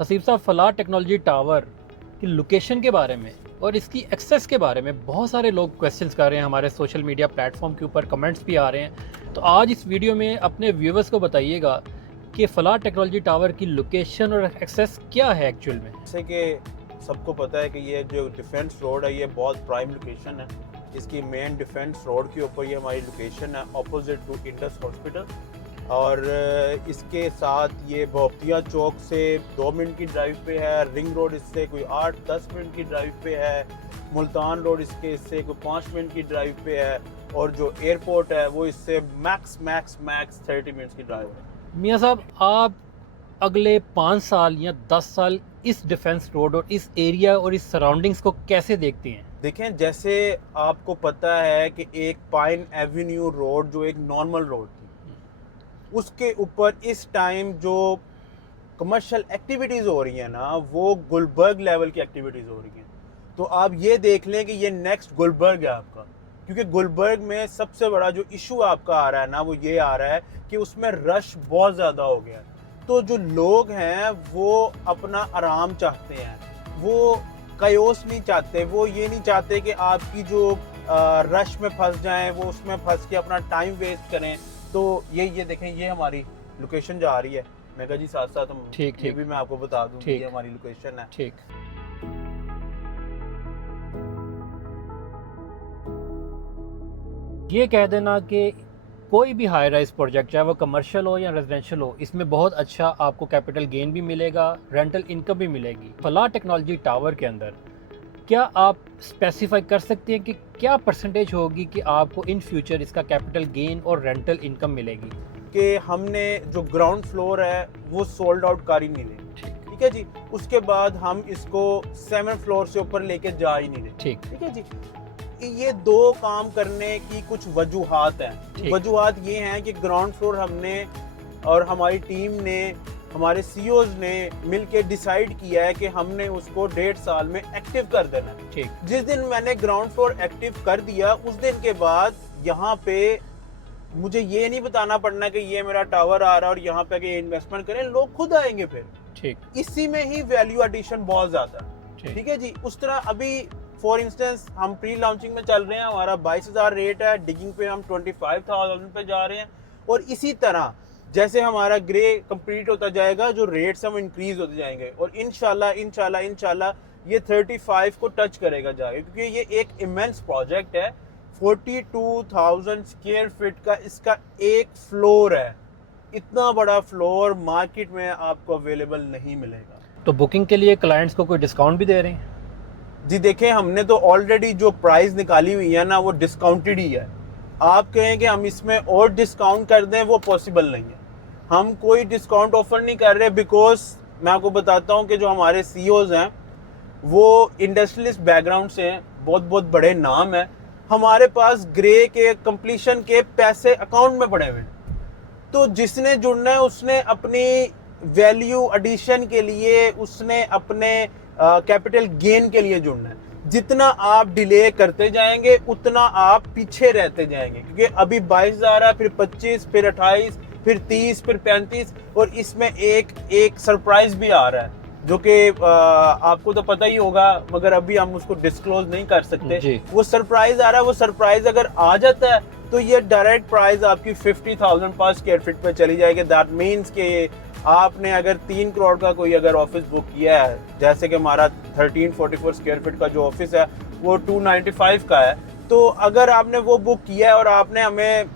हसीब साहब, फलाह technology tower की location के बारे में और इसकी एक्सेस के बारे में बहुत सारे लोग क्वेश्चंस कर रहे हैं, हमारे सोशल मीडिया प्लेटफॉर्म के ऊपर कमेंट्स भी आ रहे हैं। तो आज इस वीडियो में अपने व्यूवर्स को बताइएगा कि फलाह टेक्नोलॉजी टावर की लोकेशन और एक्सेस क्या है एक्चुअल में। जैसे कि सबको पता है कि ये जो डिफेंस रोड है ये बहुत प्राइम लोकेशन है। इसकी मेन डिफेंस रोड के ऊपर ये हमारी लोकेशन है, ऑपोजिट टू इंडस हॉस्पिटल। और इसके साथ ये भोपतिया चौक से 2 मिनट की ड्राइव पे है, रिंग रोड इससे कोई 8-10 मिनट की ड्राइव पे है, मुल्तान रोड इससे कोई 5 मिनट की ड्राइव पे है, और जो एयरपोर्ट है वो इससे मैक्स 30 मिनट्स की ड्राइव है। मियाँ साहब, आप अगले 5 साल या 10 साल इस डिफेंस रोड और इस एरिया और इस सराउंडिंग्स को कैसे देखते हैं? देखें, जैसे आपको पता है कि एक पाइन एवेन्यू रोड जो एक नॉर्मल रोड थी, उसके ऊपर इस टाइम जो कमर्शियल एक्टिविटीज़ हो रही हैं ना, वो गुलबर्ग लेवल की एक्टिविटीज़ हो रही हैं। तो आप ये देख लें कि ये नेक्स्ट गुलबर्ग है आपका, क्योंकि गुलबर्ग में सबसे बड़ा जो इशू आपका आ रहा है ना, वो ये आ रहा है कि उसमें रश बहुत ज़्यादा हो गया है। तो जो लोग हैं वो अपना आराम चाहते हैं, वो कयोस नहीं चाहते, वो ये नहीं चाहते कि आपकी जो रश में फंस जाएं, वो उसमें फंस के अपना टाइम वेस्ट करें। तो ये देखें, ये हमारी लोकेशन जा रही है। मैं कहा जी साथ साथ हम ये भी मैं आपको बता दूं, ये हमारी लोकेशन है। ठीक, ये कह देना कि कोई भी हाई राइज प्रोजेक्ट, चाहे वो कमर्शियल हो या रेजिडेंशियल हो, इसमें बहुत अच्छा आपको कैपिटल गेन भी मिलेगा, रेंटल इनकम भी मिलेगी। फलाह टेक्नोलॉजी टावर के अंदर क्या आप स्पेसिफाई कर सकते हैं कि क्या परसेंटेज होगी कि आपको इन फ्यूचर इसका कैपिटल गेन और रेंटल इनकम मिलेगी? कि हमने जो ग्राउंड फ्लोर है वो सोल्ड आउट कर ही नहीं रहे, ठीक है जी। उसके बाद हम इसको 7 फ्लोर से ऊपर लेके जा ही नहीं रहे, ठीक है जी। ये 2 काम करने की कुछ वजूहात हैं। वजूहात ये हैं कि ग्राउंड फ्लोर हमने और हमारी टीम ने, हमारे सीईओज ने मिलके डिसाइड किया है कि हमने उसको 1.5 साल में एक्टिव कर देना है। ठीक। जिस दिन मैंने ग्राउंड फ्लोर एक्टिव कर दिया, उस दिन के बाद यहाँ पे मुझे ये नहीं बताना पड़ना कि ये मेरा टावर आ रहा है और यहाँ पे कि इन्वेस्टमेंट करें, लोग खुद आएंगे फिर। ठीक। इसी में ही वैल्यू एडिशन बहुत ज्यादा है, ठीक है जी। उस तरह अभी फॉर इंस्टेंस हम प्री लॉन्चिंग में चल रहे हैं, हमारा 22,000 रेट है, डिगिंग पे हम 25,000 पे जा रहे हैं। और इसी तरह जैसे हमारा ग्रे कंप्लीट होता जाएगा, जो रेट्स हम इंक्रीज होते जाएंगे, और इंशाल्लाह ये 35 को टच करेगा जाएगा, क्योंकि ये एक इमेंस प्रोजेक्ट है। 42,000 स्क्वायर फीट का इसका एक फ्लोर है। इतना बड़ा फ्लोर मार्केट में आपको अवेलेबल नहीं मिलेगा। तो बुकिंग के लिए क्लाइंट्स को कोई डिस्काउंट भी दे रहे हैं? जी देखें, हमने तो ऑलरेडी जो प्राइस निकाली हुई है ना, वो डिस्काउंटेड ही है। आप कहें कि हम इसमें और डिस्काउंट कर दें, वो पॉसिबल नहीं है। हम कोई डिस्काउंट ऑफर नहीं कर रहे, बिकॉज मैं आपको बताता हूं कि जो हमारे सीईओज हैं वो इंडस्ट्रियलिस्ट बैकग्राउंड से हैं, बहुत बड़े नाम है। हमारे पास ग्रे के कंप्लीशन के पैसे अकाउंट में पड़े हुए हैं। तो जिसने जुड़ना है उसने अपनी वैल्यू एडिशन के लिए, उसने अपने कैपिटल गेन के लिए जुड़ना है। जितना आप डिले करते जाएंगे उतना आप पीछे रहते जाएंगे, क्योंकि अभी 22,000 है, फिर 25, फिर 28, फिर 30, फिर 35, और इसमें एक सरप्राइज भी आ रहा है जो कि आपको तो पता ही होगा, मगर अभी हम उसको डिस्क्लोज नहीं कर सकते। वो सरप्राइज आ रहा है। वो सरप्राइज अगर आ जाता है तो ये डायरेक्ट प्राइस आपकी 50,000 पर स्क्वायर फीट पे चली जाएगी। दैट मीन्स कि आपने अगर 3 करोड़ का कोई अगर ऑफिस बुक किया है, जैसे कि हमारा 1344 स्क्वायर फीट का जो ऑफिस है वो 295 का है, तो अगर आपने वो बुक किया है और आपने हमें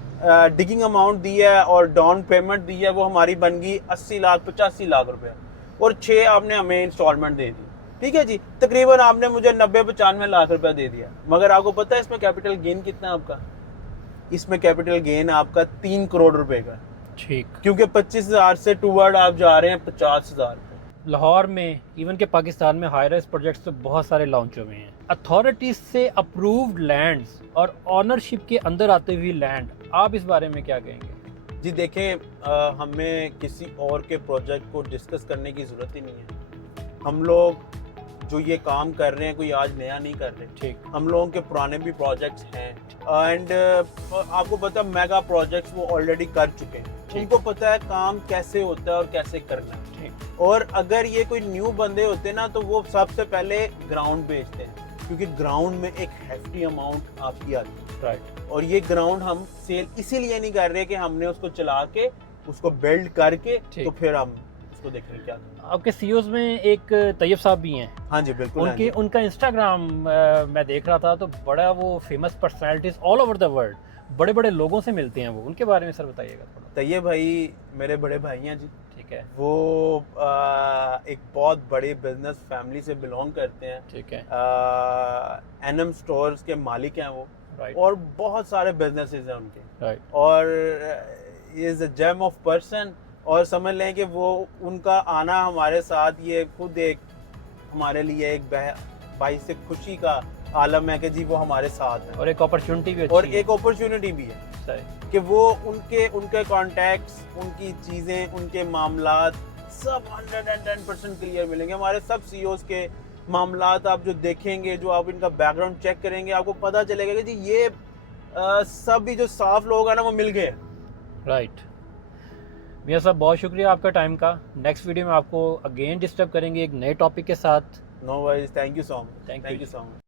डिगिंग अमाउंट दी है और डाउन पेमेंट दी है, वो हमारी बन गई 80 लाख 85 लाख रुपए, और 6 आपने हमें इंस्टॉलमेंट दे दी, ठीक है जी। तकरीबन आपने मुझे 90-95 लाख रुपया दे दिया। मगर आपको पता है इसमें कैपिटल गेन कितना है आपका? इसमें कैपिटल गेन आपका 3 करोड़ रुपए का। ठीक। क्योंकि 25,000 से टूवर्ड आप जा रहे हैं 50,000 पे। लाहौर में, इवन के पाकिस्तान में हाई राइज प्रोजेक्ट्स तो बहुत सारे लॉन्च हुए हैं। अथॉरिटीज से अप्रूव्ड लैंड्स और ऑनरशिप के अंदर आते हुए लैंड, आप इस बारे में क्या कहेंगे? जी देखें, हमें किसी और के प्रोजेक्ट को डिस्कस करने की ज़रूरत ही नहीं है। हम लोग जो ये काम कर रहे हैं कोई आज नया नहीं कर रहे। ठीक। हम लोगों के पुराने भी प्रोजेक्ट्स हैं, एंड आपको पता है मेगा प्रोजेक्ट्स वो ऑलरेडी कर चुके हैं। उनको पता है काम कैसे होता है और कैसे करना है। ठीक। और अगर ये कोई न्यू बंदे होते ना तो वो सबसे पहले ग्राउंड बेचते हैं, क्योंकि ग्राउंड में एक हेफ्टी अमाउंट आपकी आती है। राइट। और ये ग्राउंड हम सेल इसीलिए नहीं कर रहे कि हमने उसको चला के उसको बिल्ड करके तो फिर हम उसको देखेंगे क्या। आपके सीईओज में एक तैयब साहब भी हैं। हाँ जी बिल्कुल। हाँ उनके जी। उनका इंस्टाग्राम मैं देख रहा था तो बड़ा वो famous personalities all over the world, बड़े बड़े लोगों से मिलते हैं वो, उनके बारे में सर बताइएगा थोड़ा। तैयब भाई मेरे बड़े भाई हैं जी। ठीक है। वो एक बहुत बड़ी बिजनेस फैमिली से बिलोंग करते हैं। ठीक है। एनएम स्टोर्स के मालिक हैं वो। राइट। और बहुत सारे बिजनेसेस हैं उनके। राइट। और is a gem of person. और समझ लें कि वो उनका आना हमारे साथ ये खुद एक हमारे लिए एक बाई से खुशी का आलम है कि जी वो हमारे साथ हैं। और एक अपॉर्चुनिटी भी अच्छी और है। एक अपॉर्चुनिटी भी है सही। कि वो उनके कॉन्टैक्ट्स, उनकी चीज़ें, उनके मामलात सब 110% क्लियर मिलेंगे। हमारे सब सीईओज के मामलात आप जो देखेंगे, जो आप इनका बैकग्राउंड चेक करेंगे, आपको पता चलेगा कि जी ये सब भी जो साफ लोग हैं ना वो मिल गए। राइट। मियां साहब बहुत शुक्रिया आपका टाइम का। नेक्स्ट वीडियो में आपको अगेन डिस्टर्ब करेंगे एक नए टॉपिक के साथ। No worries, thank you so much. Thank you. Thank you so much.